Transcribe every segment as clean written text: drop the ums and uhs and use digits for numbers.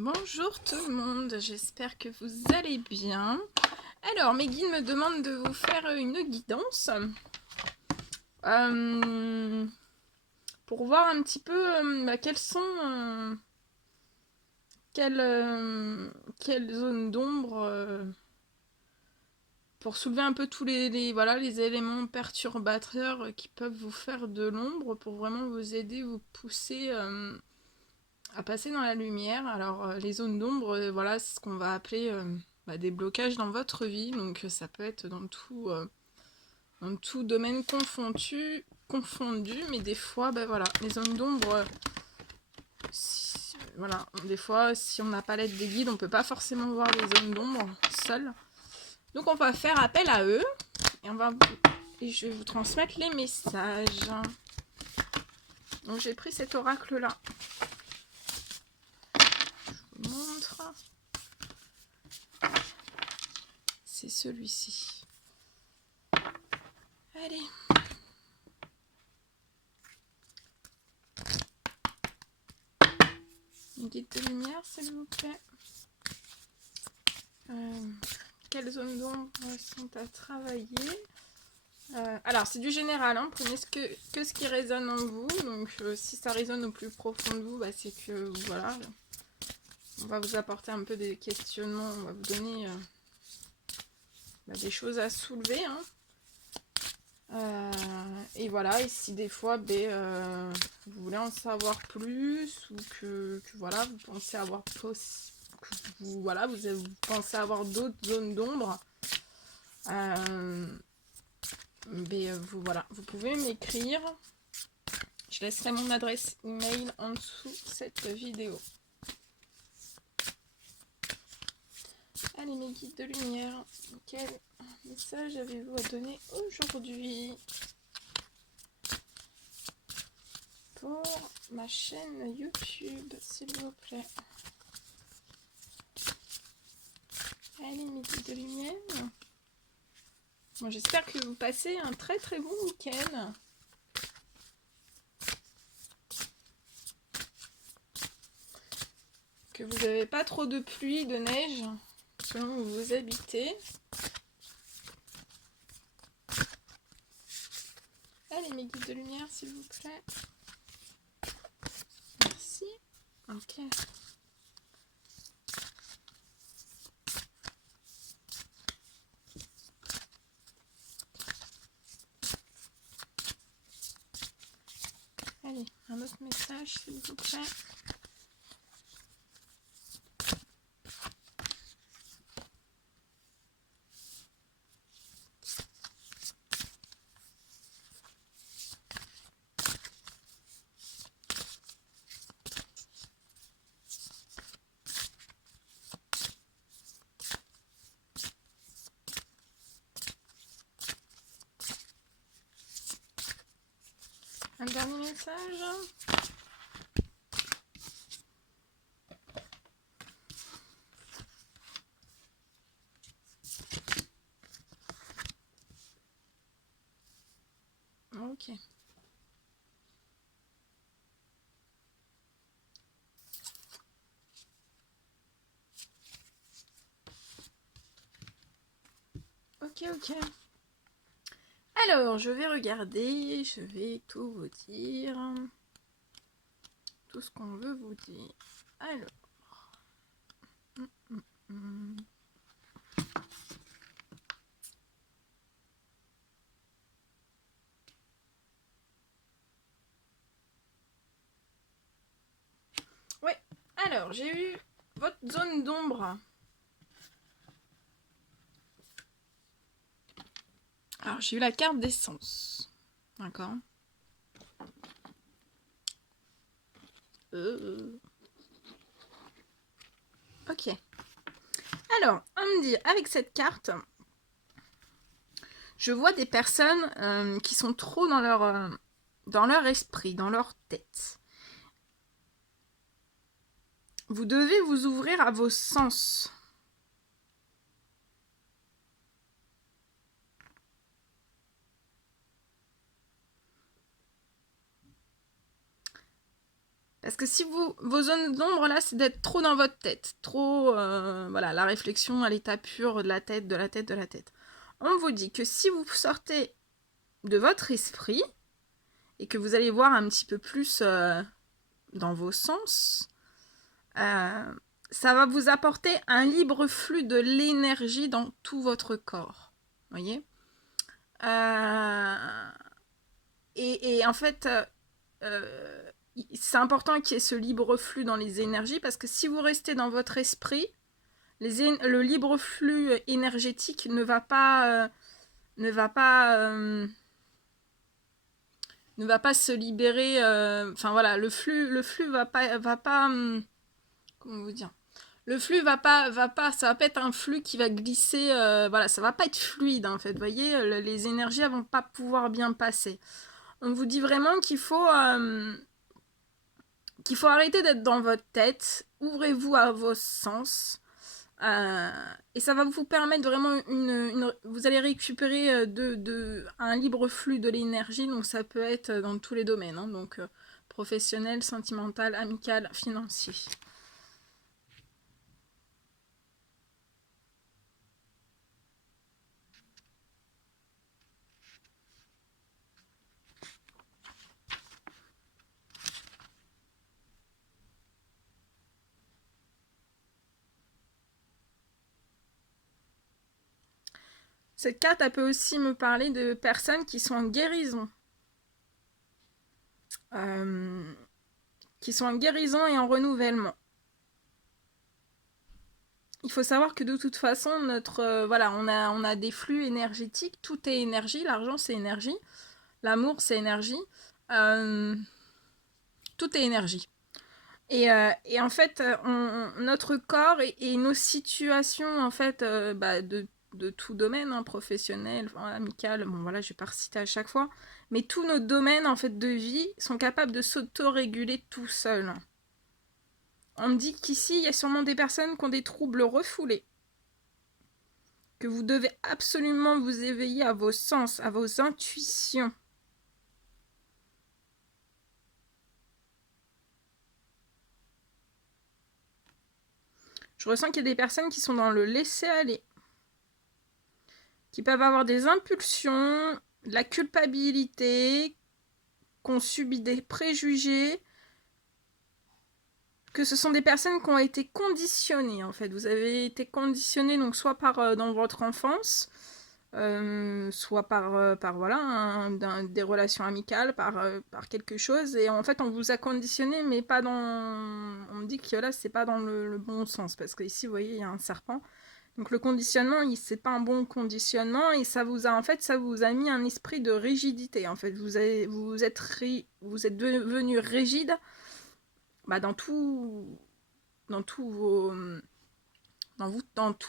Bonjour tout le monde, j'espère que vous allez bien. Alors, mes guides me demandent de vous faire une guidance pour voir un petit peu quelles sont quelles zones d'ombre pour soulever un peu tous voilà, les éléments perturbateurs qui peuvent vous faire de l'ombre pour vraiment vous aider, vous pousser à passer dans la lumière. Alors, les zones d'ombre, voilà, c'est ce qu'on va appeler des blocages dans votre vie. Donc, ça peut être dans tout domaine confondu, mais des fois, voilà, les zones d'ombre, voilà, des fois, si on n'a pas l'aide des guides, on peut pas forcément voir les zones d'ombre seules. Donc, on va faire appel à eux et je vais vous transmettre les messages. Donc, j'ai pris cet oracle-là. Je vous montre. C'est celui-ci. Allez. Une guide de lumière, s'il vous plaît. Quelles zones d'ombre sont à travailler? Alors, c'est du général, hein. Prenez que ce qui résonne en vous. Donc, si ça résonne au plus profond de vous, c'est que, voilà, on va vous apporter un peu des questionnements, on va vous donner des choses à soulever, hein. Et voilà, et si des fois, vous voulez en savoir plus, ou que voilà, vous pensez avoir vous pensez avoir d'autres zones d'ombre, vous pouvez m'écrire. Je laisserai mon adresse email en dessous de cette vidéo. Allez, mes guides de lumière, quel message avez-vous à donner aujourd'hui pour ma chaîne YouTube, s'il vous plaît? Allez, mes guides de lumière. Bon, j'espère que vous passez un très très bon week-end. Que vous n'avez pas trop de pluie, de neige, selon où vous habitez. Allez, mes guides de lumière, s'il vous plaît. Merci. Ok. Allez, un autre message, s'il vous plaît. Un dernier message. Ok. Ok. Alors, je vais regarder, je vais tout vous dire. Tout ce qu'on veut vous dire. Alors. Oui, alors, j'ai eu votre zone d'ombre. Alors, j'ai eu la carte d'essence. D'accord. Ok. Alors, on me dit, avec cette carte, je vois des personnes qui sont trop dans leur esprit, dans leur tête. Vous devez vous ouvrir à vos sens. Parce que si vos zones d'ombre, là, c'est d'être trop dans votre tête. Trop, voilà, la réflexion à l'état pur de la tête, de la tête, de la tête. On vous dit que si vous sortez de votre esprit, et que vous allez voir un petit peu plus dans vos sens, ça va vous apporter un libre flux de l'énergie dans tout votre corps. Vous voyez et en fait, c'est important qu'il y ait ce libre flux dans les énergies, parce que si vous restez dans votre esprit, le libre flux énergétique ne va pas se libérer. Enfin voilà, le flux va pas comment vous dire, le flux va pas, ça va pas être un flux qui va glisser, voilà, ça va pas être fluide en fait, vous voyez, les énergies elles vont pas pouvoir bien passer. On vous dit vraiment qu'il faut arrêter d'être dans votre tête, ouvrez-vous à vos sens, et ça va vous permettre vraiment vous allez récupérer un libre flux de l'énergie, donc ça peut être dans tous les domaines, hein, donc professionnel, sentimental, amical, financier. Cette carte, elle peut aussi me parler de personnes qui sont en guérison. Qui sont en guérison et en renouvellement. Il faut savoir que de toute façon, voilà, on a des flux énergétiques, tout est énergie, l'argent c'est énergie, l'amour c'est énergie, tout est énergie. Et en fait, notre corps et nos situations en fait, de tout domaine, hein, professionnel, amical, bon voilà, je vais pas reciter à chaque fois, mais tous nos domaines en fait de vie sont capables de s'auto-réguler tout seuls. On me dit qu'ici, il y a sûrement des personnes qui ont des troubles refoulés, que vous devez absolument vous éveiller à vos sens, à vos intuitions. Je ressens qu'il y a des personnes qui sont dans le laisser-aller, qui peuvent avoir des impulsions, de la culpabilité, qu'on subit des préjugés, que ce sont des personnes qui ont été conditionnées, en fait. Vous avez été conditionné, donc soit dans votre enfance, soit par voilà, des relations amicales, par quelque chose, et en fait on vous a conditionné, mais pas dans... On me dit que là c'est pas dans le bon sens, parce que ici vous voyez il y a un serpent, donc le conditionnement c'est pas un bon conditionnement, et ça vous a mis un esprit de rigidité, en fait vous êtes devenu rigide dans tous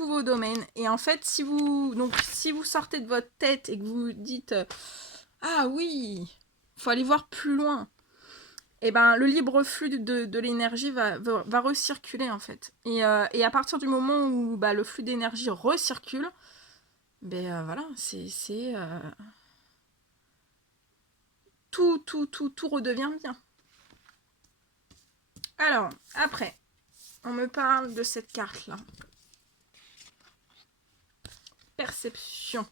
vos domaines. Et en fait, si vous sortez de votre tête et que vous dites ah oui, faut aller voir plus loin, et ben le libre flux de l'énergie va recirculer en fait. Et à partir du moment où le flux d'énergie recircule, voilà, tout redevient bien. Alors, après, on me parle de cette carte-là. Perception.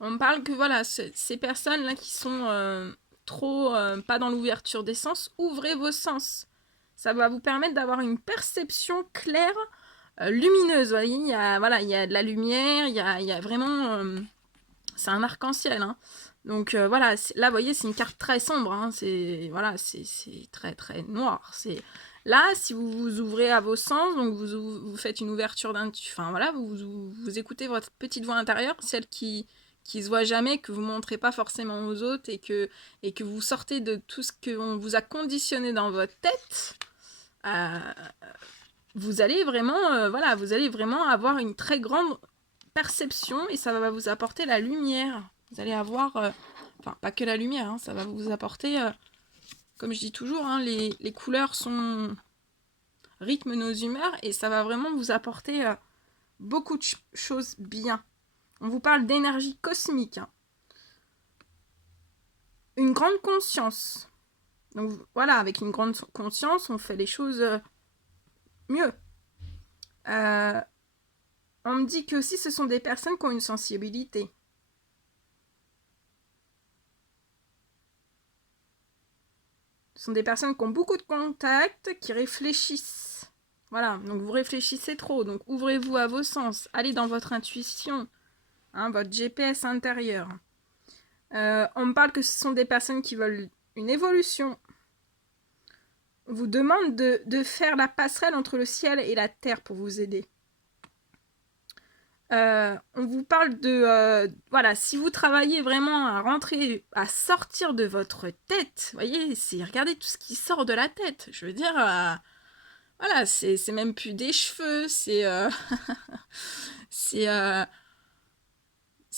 On me parle que voilà, ces personnes-là qui sont trop pas dans l'ouverture des sens, ouvrez vos sens. Ça va vous permettre d'avoir une perception claire, lumineuse. Vous voyez, il y a de la lumière, il y a vraiment... c'est un arc-en-ciel. Hein. Donc voilà, là, vous voyez, c'est une carte très sombre. Hein, c'est très, très noir. Là, si vous vous ouvrez à vos sens, donc vous faites une ouverture enfin voilà, vous écoutez votre petite voix intérieure, celle qui se voit jamais, que vous montrez pas forcément aux autres, et que vous sortez de tout ce qu'on vous a conditionné dans votre tête, vous allez vraiment, voilà, vous allez vraiment avoir une très grande perception et ça va vous apporter la lumière. Vous allez avoir, enfin pas que la lumière, hein, ça va vous apporter, comme je dis toujours, hein, les couleurs rythment nos humeurs et ça va vraiment vous apporter beaucoup de choses bien. On vous parle d'énergie cosmique, hein. Une grande conscience. Donc voilà, avec une grande conscience, on fait les choses mieux. On me dit que aussi ce sont des personnes qui ont une sensibilité. Ce sont des personnes qui ont beaucoup de contacts, qui réfléchissent. Voilà, donc vous réfléchissez trop, donc ouvrez-vous à vos sens, allez dans votre intuition, hein, votre GPS intérieur. On me parle que ce sont des personnes qui veulent une évolution. On vous demande de faire la passerelle entre le ciel et la terre pour vous aider. On vous parle de... voilà, si vous travaillez vraiment à rentrer, à sortir de votre tête, vous voyez, regardez tout ce qui sort de la tête. Je veux dire, voilà, c'est même plus des cheveux, c'est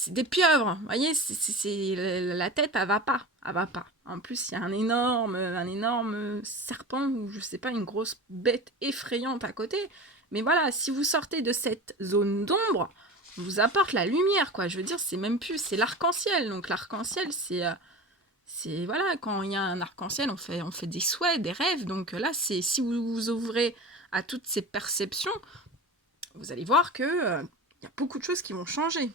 des pieuvres, vous voyez, la tête, elle va pas, elle va pas. En plus, il y a un énorme serpent, ou je sais pas, une grosse bête effrayante à côté. Mais voilà, si vous sortez de cette zone d'ombre, on vous apporte la lumière, quoi. Je veux dire, c'est même plus, c'est l'arc-en-ciel. Donc l'arc-en-ciel, c'est voilà, quand il y a un arc-en-ciel, on fait des souhaits, des rêves. Donc là, c'est si vous vous ouvrez à toutes ces perceptions, vous allez voir que y a beaucoup de choses qui vont changer.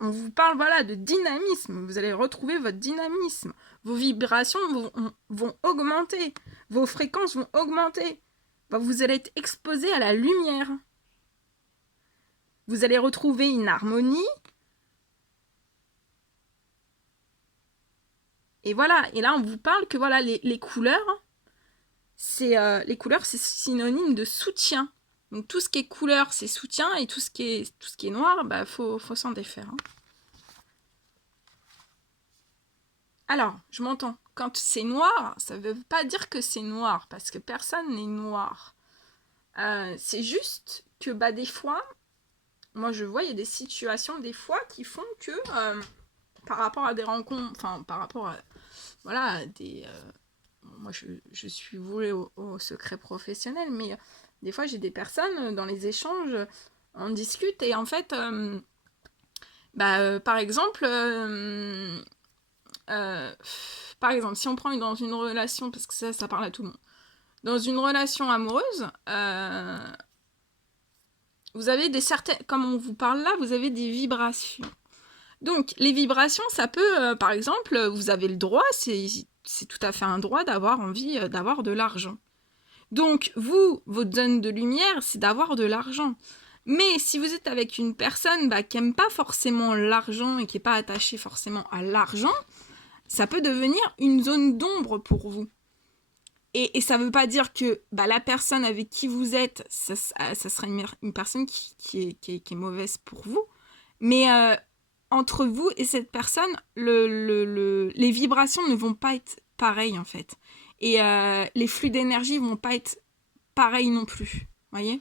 On vous parle voilà de dynamisme, vous allez retrouver votre dynamisme, vos vibrations vont augmenter, vos fréquences vont augmenter, vous allez être exposé à la lumière, vous allez retrouver une harmonie, et voilà, et là on vous parle que voilà les couleurs, c'est synonyme de soutien. Donc tout ce qui est couleur, c'est soutien, et tout ce qui est noir, bah faut s'en défaire, hein. Alors, je m'entends. Quand c'est noir, ça ne veut pas dire que c'est noir, parce que personne n'est noir. C'est juste que bah, des fois, moi je vois, il y a des situations des fois qui font que par rapport à des rencontres, enfin par rapport à voilà, des... moi je suis vouée au secret professionnel, mais des fois j'ai des personnes dans les échanges, on discute et en fait, par exemple... par exemple, si on prend dans une relation, parce que ça parle à tout le monde, dans une relation amoureuse, vous avez certaines, comme on vous parle là, vous avez des vibrations. Donc, les vibrations, ça peut, par exemple, vous avez le droit, c'est tout à fait un droit d'avoir envie d'avoir de l'argent. Donc, votre zone de lumière, c'est d'avoir de l'argent. Mais si vous êtes avec une personne qui n'aime pas forcément l'argent et qui n'est pas attachée forcément à l'argent, ça peut devenir une zone d'ombre pour vous. Et ça ne veut pas dire que la personne avec qui vous êtes, ça sera une personne qui est mauvaise pour vous. Mais entre vous et cette personne, les vibrations ne vont pas être pareilles en fait. Et les flux d'énergie vont pas être pareils non plus. Voyez ?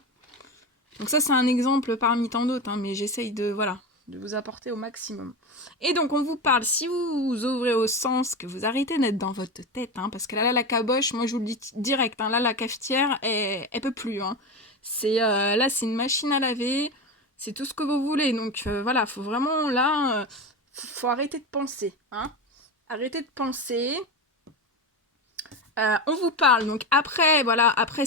Donc ça, c'est un exemple parmi tant d'autres, hein, mais j'essaye de vous apporter au maximum. Et donc, on vous parle, si vous vous ouvrez au sens, que vous arrêtez d'être dans votre tête, hein, parce que là, la caboche, moi, je vous le dis direct, hein, là, la cafetière, elle peut plus. Hein. Là, c'est une machine à laver, c'est tout ce que vous voulez. Donc, voilà, faut vraiment, là, faut arrêter de penser. Hein. Arrêtez de penser. On vous parle donc après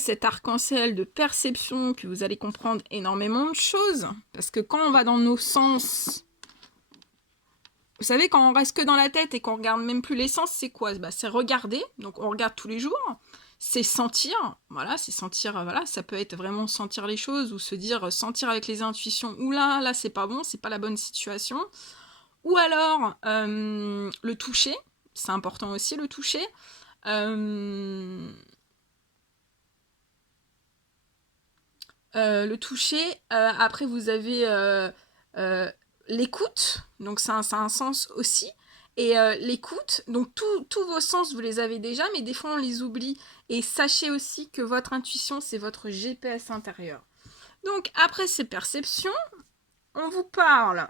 cet arc-en-ciel de perception que vous allez comprendre énormément de choses, parce que quand on va dans nos sens, vous savez, quand on reste que dans la tête et qu'on regarde même plus les sens, c'est quoi ? C'est regarder, donc on regarde tous les jours, c'est sentir, ça peut être vraiment sentir les choses ou se dire, sentir avec les intuitions, ou là c'est pas bon, c'est pas la bonne situation, ou alors le toucher, c'est important aussi le toucher. Le toucher, après vous avez l'écoute, donc ça a un sens aussi, Et l'écoute, donc tous vos sens, vous les avez déjà, mais des fois on les oublie. Et sachez aussi que votre intuition, c'est votre GPS intérieur. Donc après ces perceptions, on vous parle.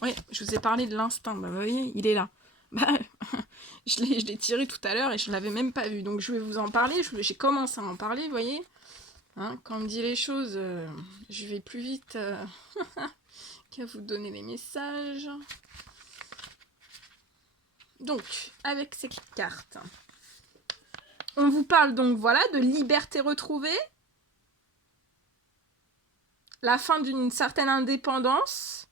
Oui, je vous ai parlé de l'instinct, bah, vous voyez, il est là. Bah, je l'ai tiré tout à l'heure et je ne l'avais même pas vu. Donc je vais vous en parler, j'ai commencé à en parler, vous voyez. Hein, quand on me dit les choses, je vais plus vite qu'à vous donner les messages. Donc, avec ces cartes, on vous parle donc, voilà, de liberté retrouvée, la fin d'une certaine indépendance,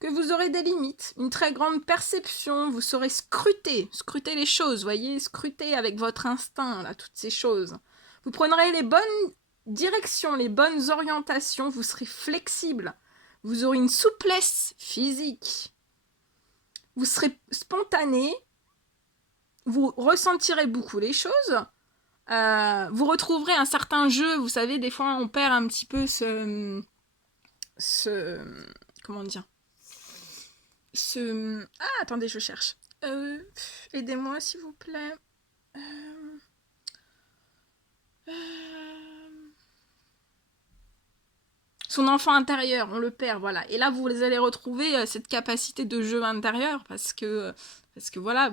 que vous aurez des limites, une très grande perception, vous saurez scruter les choses, voyez, scruter avec votre instinct, là, toutes ces choses. Vous prendrez les bonnes directions, les bonnes orientations, vous serez flexible, vous aurez une souplesse physique, vous serez spontané, vous ressentirez beaucoup les choses, vous retrouverez un certain jeu, vous savez, des fois on perd un petit peu comment dire, attendez, je cherche. Aidez-moi s'il vous plaît. Son enfant intérieur, on le perd, voilà. Et là, vous allez retrouver cette capacité de jeu intérieur parce que voilà,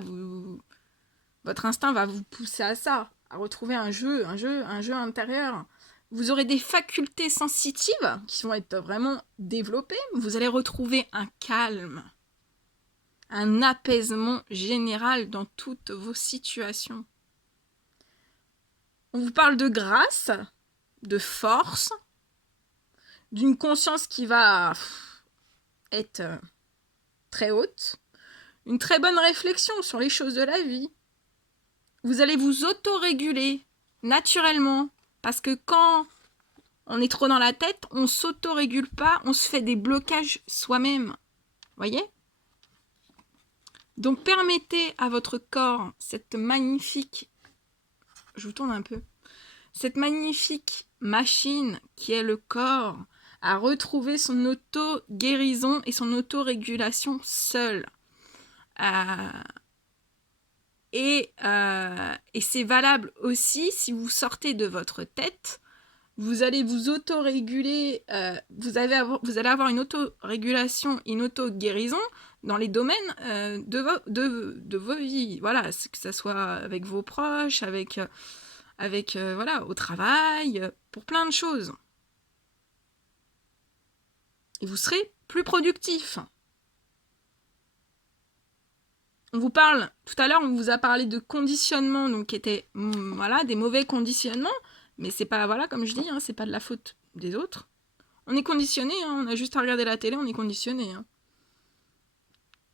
votre instinct va vous pousser à ça, à retrouver un jeu intérieur. Vous aurez des facultés sensitives qui vont être vraiment développées. Vous allez retrouver un calme, un apaisement général dans toutes vos situations. On vous parle de grâce, de force, d'une conscience qui va être très haute, une très bonne réflexion sur les choses de la vie. Vous allez vous auto-réguler naturellement, parce que quand on est trop dans la tête, on s'auto-régule pas, on se fait des blocages soi-même. Voyez ? Donc permettez à votre corps cette magnifique, je vous tourne un peu, cette magnifique machine qui est le corps, à retrouver son auto-guérison et son auto-régulation seule. Et c'est valable aussi si vous sortez de votre tête, vous allez vous auto-réguler, vous allez avoir une auto-régulation, une auto-guérison dans les domaines de vos vies. Voilà, que ce soit avec vos proches, avec voilà, au travail, pour plein de choses. Et vous serez plus productif. On vous parle, tout à l'heure, on vous a parlé de conditionnement, donc qui étaient voilà, des mauvais conditionnements, mais c'est pas, voilà, comme je dis, c'est pas de la faute des autres. On est conditionné, on a juste à regarder la télé, on est conditionné.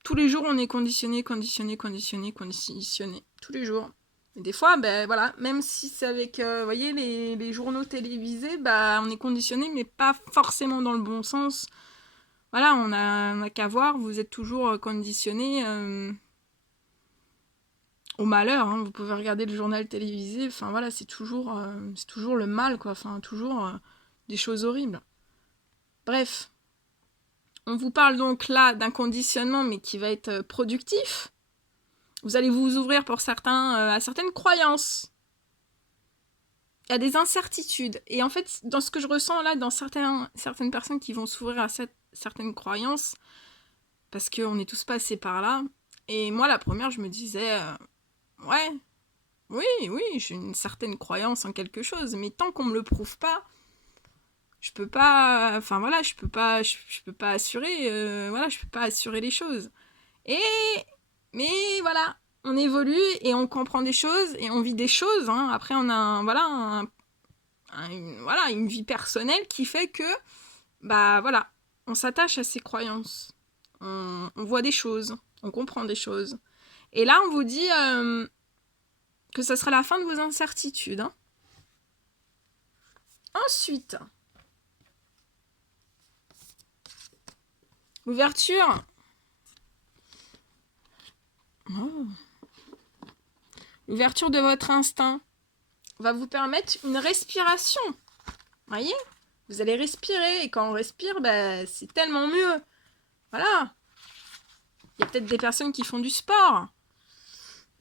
Tous les jours, on est conditionné. Tous les jours. Et des fois, ben voilà, même si c'est avec, vous voyez, les journaux télévisés, bah, on est conditionné, mais pas forcément dans le bon sens. Voilà, on a qu'à voir, vous êtes toujours conditionné au malheur. Vous pouvez regarder le journal télévisé, enfin voilà, c'est toujours le mal, quoi. Enfin, toujours des choses horribles. Bref. On vous parle donc là d'un conditionnement, mais qui va être productif. Vous allez vous ouvrir pour certains à certaines croyances, à des incertitudes. Et en fait, dans ce que je ressens là, dans certaines personnes qui vont s'ouvrir à certaines croyances, parce qu'on est tous passés par là. Et moi, la première, je me disais, ouais, oui, j'ai une certaine croyance en quelque chose, mais tant qu'on me le prouve pas, je peux pas, enfin voilà, je peux pas assurer, voilà, je peux pas assurer les choses. Mais voilà, on évolue et on comprend des choses et on vit des choses. Après, on a une vie personnelle qui fait que, bah voilà, on s'attache à ses croyances. On voit des choses, on comprend des choses. Et là, on vous dit que ce sera la fin de vos incertitudes. Ensuite, l'ouverture. L'ouverture de votre instinct va vous permettre une respiration. Voyez ? Vous allez respirer, et quand on respire, bah, c'est tellement mieux. Voilà. Il y a peut-être des personnes qui font du sport.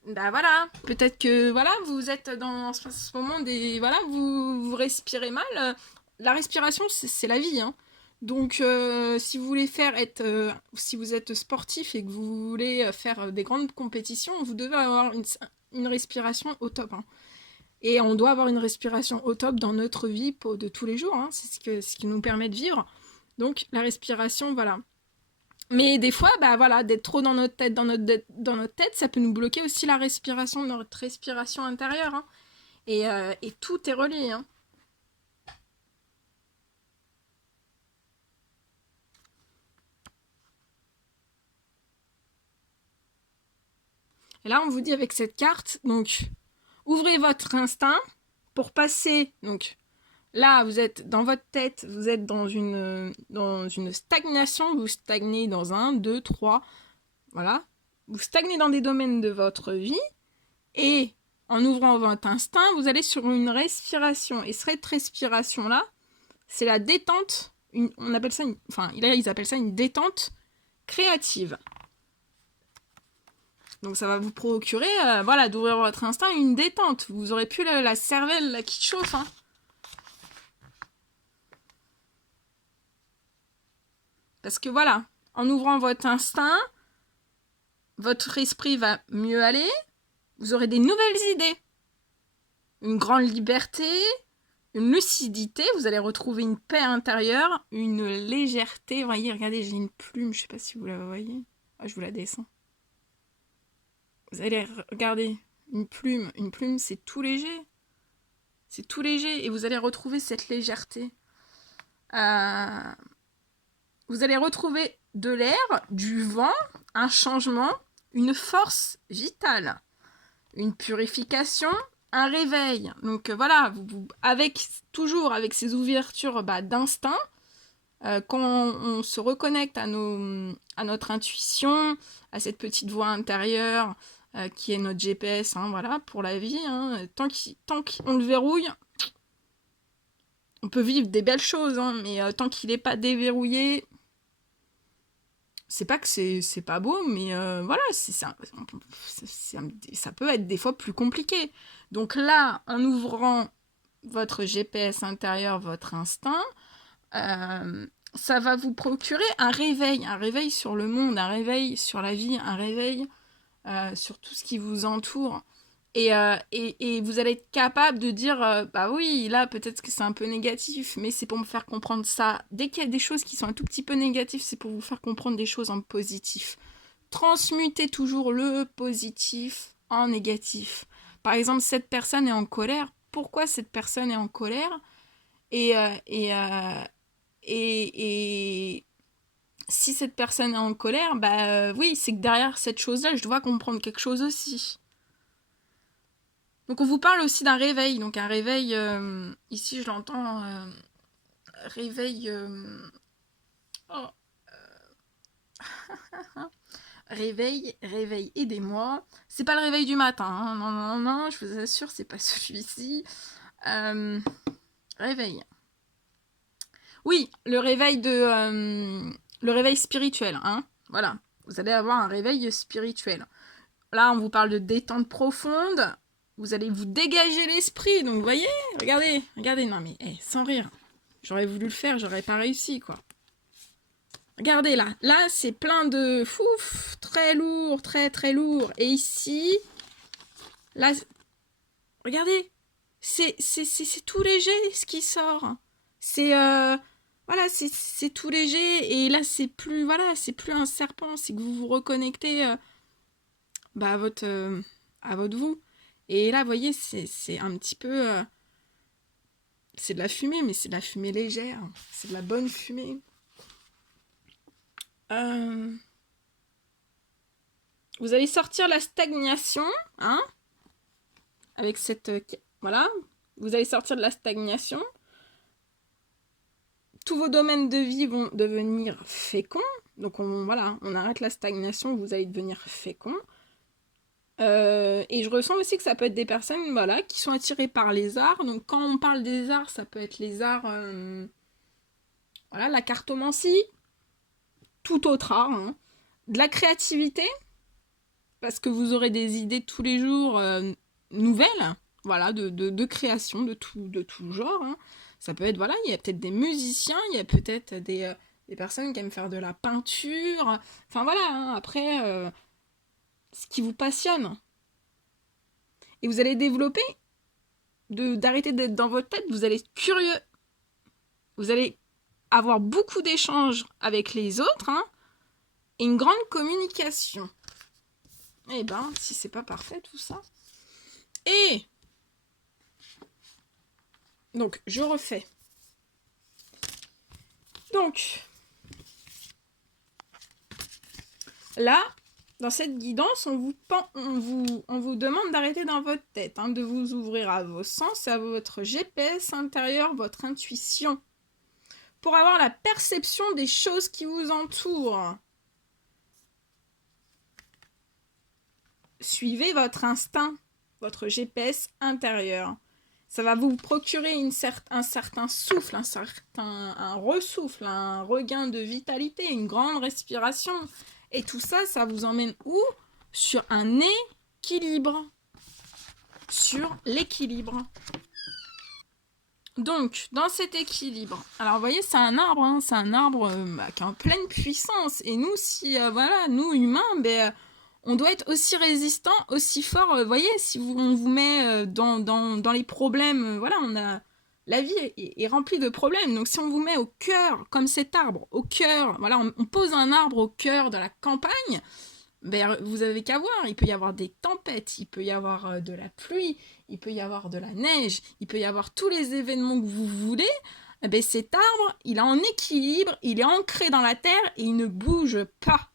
Bah voilà, peut-être que voilà, vous êtes dans ce moment des voilà, vous respirez mal. La respiration, c'est la vie, hein. Donc si vous voulez si vous êtes sportif et que vous voulez faire des grandes compétitions, vous devez avoir une respiration au top, hein. Et on doit avoir une respiration au top dans notre vie de tous les jours, hein. C'est ce qui nous permet de vivre. Donc la respiration, voilà. Mais des fois, bah voilà, d'être trop dans notre tête, dans notre tête, ça peut nous bloquer aussi la respiration, notre respiration intérieure, hein. Et tout est relié, hein. Et là, on vous dit avec cette carte, donc, ouvrez votre instinct pour passer, donc, là, vous êtes dans votre tête, vous êtes dans une stagnation, vous stagnez dans 1, 2, 3, voilà. Vous stagnez dans des domaines de votre vie, et en ouvrant votre instinct, vous allez sur une respiration. Et cette respiration-là, c'est la détente, on appelle ça ils appellent ça une détente créative. Donc ça va vous procurer, voilà, d'ouvrir votre instinct, une détente. Vous aurez plus la cervelle là, qui chauffe, hein. Parce que voilà, en ouvrant votre instinct, votre esprit va mieux aller, vous aurez des nouvelles idées, une grande liberté, une lucidité, vous allez retrouver une paix intérieure, une légèreté. Vous voyez, regardez, j'ai une plume, je sais pas si vous la voyez. Ah, je vous la descends. Vous allez regarder une plume c'est tout léger. C'est tout léger et vous allez retrouver cette légèreté. Vous allez retrouver de l'air, du vent, un changement, une force vitale, une purification, un réveil. Donc voilà, toujours avec ces ouvertures d'instinct, quand on se reconnecte à notre intuition, à cette petite voix intérieure qui est notre GPS, hein, voilà, pour la vie, hein, tant qu'on le verrouille, on peut vivre des belles choses, hein, mais tant qu'il n'est pas déverrouillé, c'est pas que c'est pas beau, mais voilà, ça peut être des fois plus compliqué. Donc là, en ouvrant votre GPS intérieur, votre instinct, ça va vous procurer un réveil sur le monde, un réveil sur la vie, un réveil sur tout ce qui vous entoure. Et vous allez être capable de dire, bah oui, là peut-être que c'est un peu négatif, mais c'est pour me faire comprendre ça. Dès qu'il y a des choses qui sont un tout petit peu négatives, c'est pour vous faire comprendre des choses en positif. Transmutez toujours le positif en négatif. Par exemple, cette personne est en colère. Pourquoi cette personne est en colère? Et, euh, et, euh, et si cette personne est en colère, bah oui, c'est que derrière cette chose-là, je dois comprendre quelque chose aussi. Donc on vous parle aussi d'un réveil. Donc un réveil, ici je l'entends, réveil... oh, réveil, aidez-moi. C'est pas le réveil du matin, hein. Non, non, non, je vous assure, c'est pas celui-ci. Réveil. Oui, le réveil spirituel, hein. Voilà, vous allez avoir un réveil spirituel. Là, on vous parle de détente profonde. Vous allez vous dégager l'esprit. Donc, vous voyez, regardez. Non, mais sans rire. J'aurais voulu le faire, j'aurais pas réussi, quoi. Regardez, là. Là, c'est plein de fouf, très lourd, très, très lourd. Et ici, là, regardez. C'est tout léger, ce qui sort. C'est... voilà, c'est tout léger. Et là, c'est plus un serpent. C'est que vous vous reconnectez à votre vous. Et là, vous voyez, c'est un petit peu... c'est de la fumée, mais c'est de la fumée légère. C'est de la bonne fumée. Vous allez sortir la stagnation, hein, avec cette... voilà, vous allez sortir de la stagnation. Tous vos domaines de vie vont devenir féconds. Donc, on arrête la stagnation, vous allez devenir fécond. Et je ressens aussi que ça peut être des personnes qui sont attirées par les arts. Donc quand on parle des arts, ça peut être les arts Voilà, la cartomancie, tout autre art, hein. De la créativité, parce que vous aurez des idées tous les jours nouvelles, voilà, de création de tout genre, hein. Ça peut être, voilà, il y a peut-être des musiciens, il y a peut-être des personnes qui aiment faire de la peinture, enfin voilà, hein, après, ce qui vous passionne. Et vous allez développer, d'arrêter d'être dans votre tête, vous allez être curieux, vous allez avoir beaucoup d'échanges avec les autres, hein, et une grande communication. Eh ben, si c'est pas parfait tout ça. Et donc, je refais. Donc, là, dans cette guidance, on vous demande d'arrêter dans votre tête, hein, de vous ouvrir à vos sens, à votre GPS intérieur, votre intuition, pour avoir la perception des choses qui vous entourent. Suivez votre instinct, votre GPS intérieur. Ça va vous procurer un certain souffle, un ressouffle, un regain de vitalité, une grande respiration. Et tout ça, ça vous emmène où? Sur un équilibre. Sur l'équilibre. Donc, dans cet équilibre, alors vous voyez, c'est un arbre, hein, c'est un arbre qui est en pleine puissance. Et nous, si, voilà, nous humains, on doit être aussi résistant, aussi fort. Vous voyez, si on vous met dans les problèmes, voilà, la vie est remplie de problèmes. Donc si on vous met au cœur, comme cet arbre, au cœur, voilà, on pose un arbre au cœur de la campagne, vous avez qu'à voir, il peut y avoir des tempêtes, il peut y avoir de la pluie, il peut y avoir de la neige, il peut y avoir tous les événements que vous voulez. Cet arbre, il est en équilibre, il est ancré dans la terre et il ne bouge pas.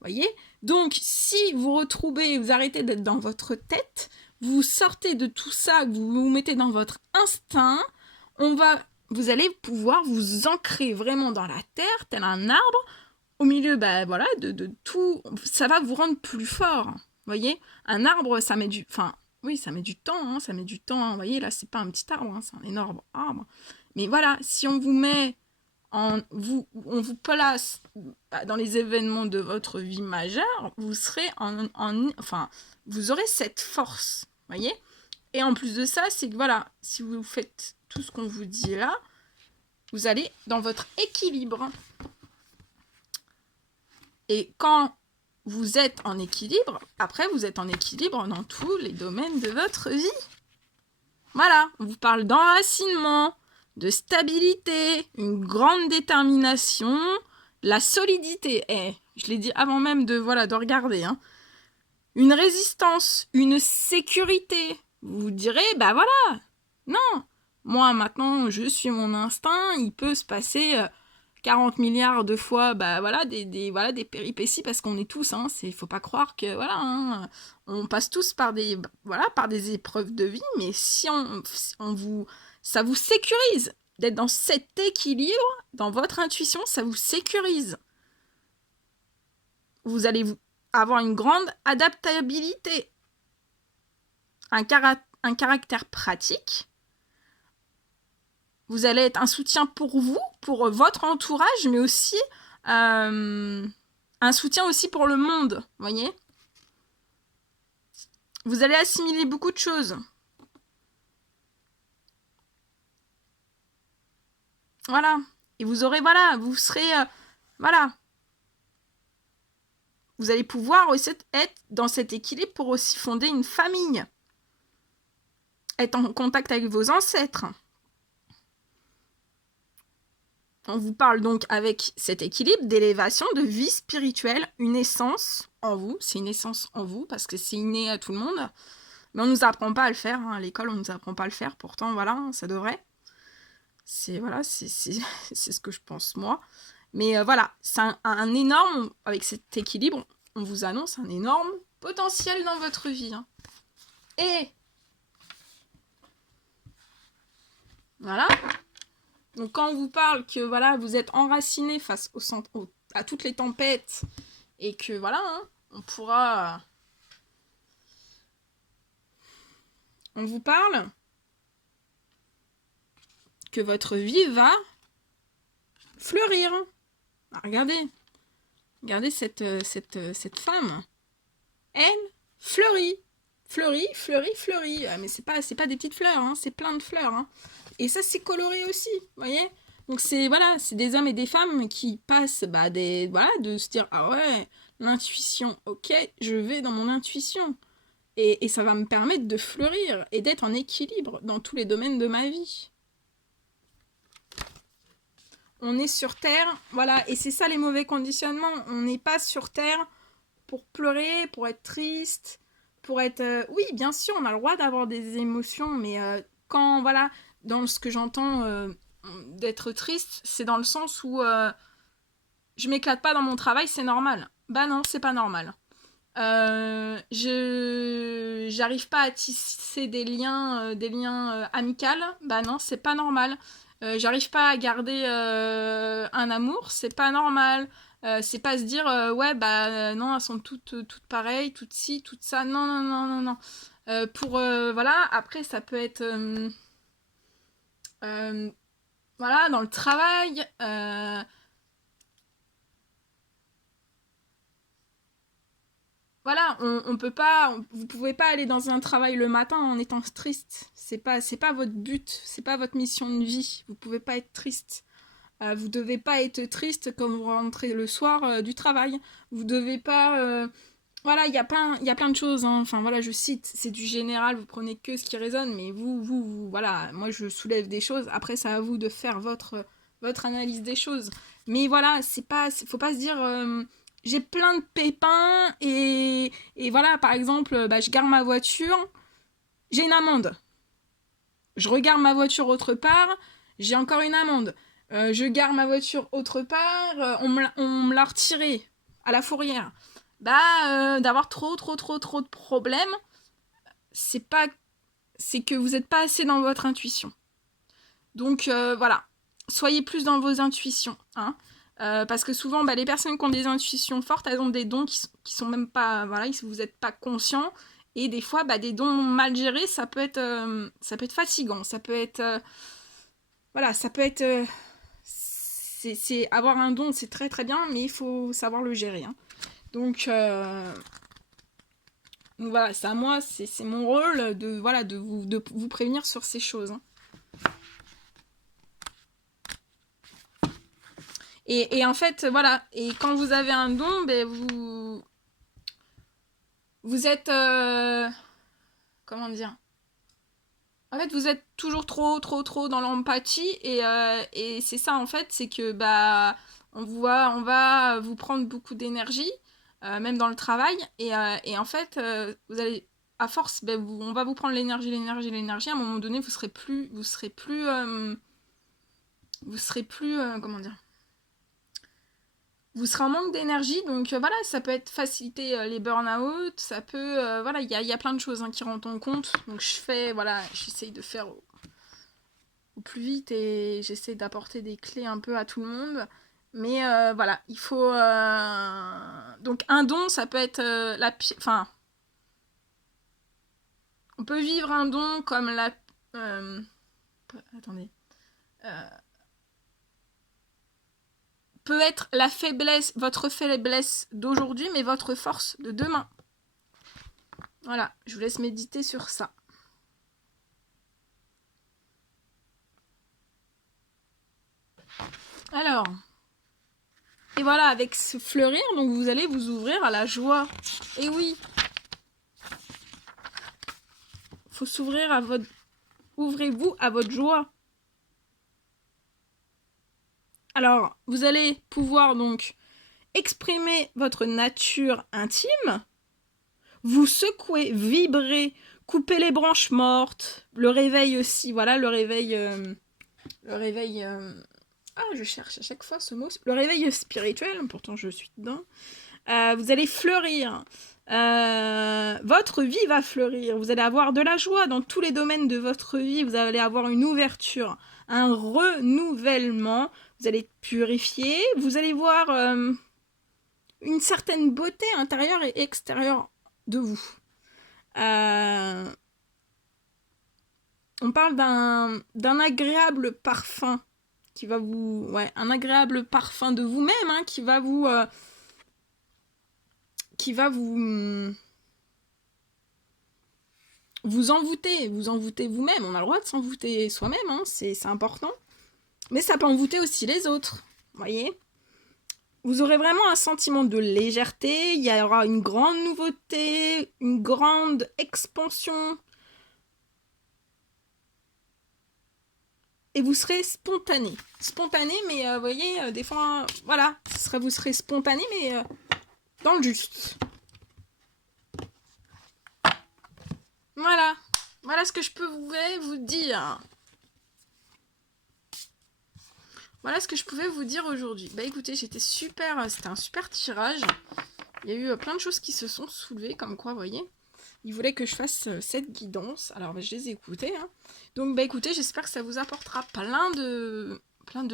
Voyez? Donc, si vous retrouvez, vous arrêtez d'être dans votre tête, vous sortez de tout ça, vous vous mettez dans votre instinct, vous allez pouvoir vous ancrer vraiment dans la terre, tel un arbre, au milieu, voilà, de tout, ça va vous rendre plus fort. Voyez? Un arbre, ça met du, oui, ça met du temps, hein, ça met du temps. Hein. Vous voyez, là, c'est pas un petit arbre, hein, c'est un énorme arbre. Mais voilà, si on vous met on vous place dans les événements de votre vie majeure, vous serez vous aurez cette force, voyez. Et en plus de ça, c'est que voilà, si vous faites tout ce qu'on vous dit là, vous allez dans votre équilibre. Et quand vous êtes en équilibre, après vous êtes en équilibre dans tous les domaines de votre vie. Voilà, on vous parle d'enracinement, de stabilité, une grande détermination, la solidité. Je l'ai dit avant même de regarder. Hein. Une résistance, une sécurité. Vous direz, voilà, non. Moi, maintenant, je suis mon instinct. Il peut se passer 40 milliards de fois des péripéties parce qu'on est tous. Il faut pas croire que, on passe tous par des épreuves de vie. Mais si ça vous sécurise d'être dans cet équilibre, dans votre intuition, ça vous sécurise. Vous allez avoir une grande adaptabilité, un caractère pratique. Vous allez être un soutien pour vous, pour votre entourage, mais aussi un soutien aussi pour le monde, voyez. Vous allez assimiler beaucoup de choses. Voilà. Et vous aurez, vous serez, vous allez pouvoir aussi être dans cet équilibre pour aussi fonder une famille. Être en contact avec vos ancêtres. On vous parle donc avec cet équilibre d'élévation, de vie spirituelle, une essence en vous. C'est une essence en vous parce que c'est inné à tout le monde. Mais on ne nous apprend pas à le faire. À l'école, on ne nous apprend pas à le faire. Pourtant, ça devrait. C'est ce que je pense moi. Mais c'est un énorme, avec cet équilibre, on vous annonce un énorme potentiel dans votre vie. Hein. Et voilà. Donc quand on vous parle que vous êtes enraciné face à toutes les tempêtes et que on pourra... On vous parle que votre vie va fleurir. Ah, regardez cette femme. Elle fleurit. Fleurit. Ah, mais c'est pas des petites fleurs, hein, c'est plein de fleurs. Hein. Et ça, c'est coloré aussi, vous voyez. Donc c'est des hommes et des femmes qui passent de se dire ah ouais, l'intuition, ok, je vais dans mon intuition. Et ça va me permettre de fleurir et d'être en équilibre dans tous les domaines de ma vie. On est sur Terre, voilà, et c'est ça les mauvais conditionnements. On n'est pas sur Terre pour pleurer, pour être triste, pour être... oui, bien sûr, on a le droit d'avoir des émotions, mais quand, voilà, dans ce que j'entends d'être triste, c'est dans le sens où je m'éclate pas dans mon travail, c'est normal. Bah non, c'est pas normal. J'arrive pas à tisser des liens amicaux, bah non, c'est pas normal. J'arrive pas à garder un amour, c'est pas normal. C'est pas se dire ouais bah non, elles sont toutes pareilles, toutes ci, toutes ça. Non non non non non. Voilà, après ça peut être voilà, dans le travail voilà, on peut pas, vous pouvez pas aller dans un travail le matin en étant triste. C'est pas votre but, c'est pas votre mission de vie. Vous pouvez pas être triste. Vous devez pas être triste quand vous rentrez le soir du travail. Vous devez pas, voilà, il y a plein de choses. Hein. Enfin voilà, je cite, c'est du général. Vous prenez que ce qui résonne, mais vous, voilà, moi je soulève des choses. Après, c'est à vous de faire votre analyse des choses. Mais voilà, faut pas se dire j'ai plein de pépins et voilà, par exemple, je gare ma voiture, j'ai une amende. Je regarde ma voiture autre part, j'ai encore une amende. Je gare ma voiture autre part, on me l'a retirée à la fourrière. D'avoir trop de problèmes, c'est que vous n'êtes pas assez dans votre intuition. Donc voilà, soyez plus dans vos intuitions, hein. Parce que souvent, les personnes qui ont des intuitions fortes, elles ont des dons qui sont même pas, voilà, vous n'êtes pas conscient. Et des fois, des dons mal gérés, ça peut être fatigant, ça peut être, voilà, ça peut être, c'est avoir un don, c'est très très bien, mais il faut savoir le gérer. Hein. Donc voilà, c'est à moi, c'est mon rôle de vous prévenir sur ces choses. Hein. Et en fait, voilà, et quand vous avez un don, vous êtes... comment dire? En fait, vous êtes toujours trop dans l'empathie et c'est ça, en fait, c'est que on va vous prendre beaucoup d'énergie, même dans le travail, et en fait, vous allez... À force, on va vous prendre l'énergie, à un moment donné, vous serez plus, comment dire, vous serez en manque d'énergie, donc voilà, ça peut être faciliter les burn-out, ça peut, voilà, il y a plein de choses qui rentrent en compte, donc j'essaye de faire au plus vite et j'essaie d'apporter des clés un peu à tout le monde, mais voilà, il faut, donc un don, ça peut être enfin, on peut vivre un don comme attendez, peut être votre faiblesse d'aujourd'hui, mais votre force de demain. Voilà, je vous laisse méditer sur ça. Alors, et voilà, avec ce fleurir, donc vous allez vous ouvrir à la joie. Et oui, faut s'ouvrir à votre... Ouvrez-vous à votre joie. Alors, vous allez pouvoir donc exprimer votre nature intime, vous secouer, vibrer, couper les branches mortes, le réveil aussi, voilà, le réveil... je cherche à chaque fois ce mot. Le réveil spirituel, pourtant je suis dedans. Vous allez fleurir. Votre vie va fleurir. Vous allez avoir de la joie dans tous les domaines de votre vie. Vous allez avoir une ouverture, un renouvellement. Vous allez être purifié. Vous allez voir une certaine beauté intérieure et extérieure de vous. On parle d'un agréable parfum Ouais, un agréable parfum de vous-même, hein, qui va vous vous envoûter vous-même. On a le droit de s'envoûter soi-même, hein, c'est important. Mais ça peut envoûter aussi les autres, voyez. Vous aurez vraiment un sentiment de légèreté, il y aura une grande nouveauté, une grande expansion. Et vous serez spontané. Spontané, mais vous voyez, des fois, voilà, vous serez spontané, mais dans le juste. Voilà. Voilà ce que je peux vous dire. Voilà ce que je pouvais vous dire aujourd'hui. Bah écoutez, c'était un super tirage. Il y a eu plein de choses qui se sont soulevées, comme quoi, vous voyez, ils voulaient que je fasse cette guidance. Alors bah, je les ai écoutées. Hein. Donc bah écoutez, j'espère que ça vous apportera plein de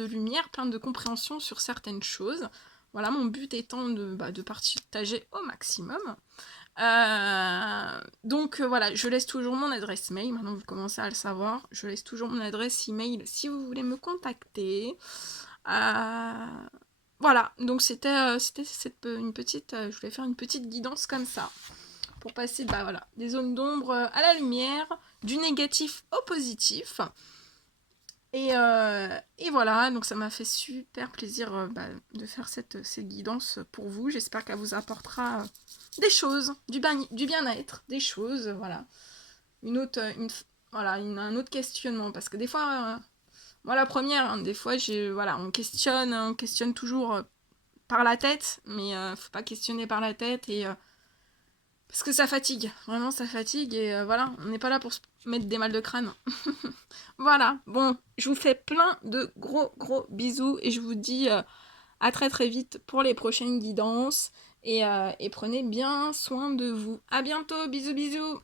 lumière, plein de compréhension sur certaines choses. Voilà, mon but étant de partager au maximum. Donc voilà, je laisse toujours mon adresse mail, maintenant vous commencez à le savoir, je laisse toujours mon adresse email si vous voulez me contacter. Voilà, donc c'était une petite, je voulais faire une petite guidance comme ça, pour passer voilà, des zones d'ombre à la lumière, du négatif au positif. Et voilà, donc ça m'a fait super plaisir de faire cette guidance pour vous. J'espère qu'elle vous apportera des choses, du bien-être, des choses, voilà. Un autre questionnement, parce que des fois, moi la première, hein, des fois, on questionne toujours par la tête, mais faut pas questionner par la tête, et parce que ça fatigue, vraiment ça fatigue, et voilà, on n'est pas là pour se mettre des mal de crâne. Voilà, bon, je vous fais plein de gros bisous, et je vous dis à très très vite pour les prochaines guidances, et prenez bien soin de vous. À bientôt, bisous bisous.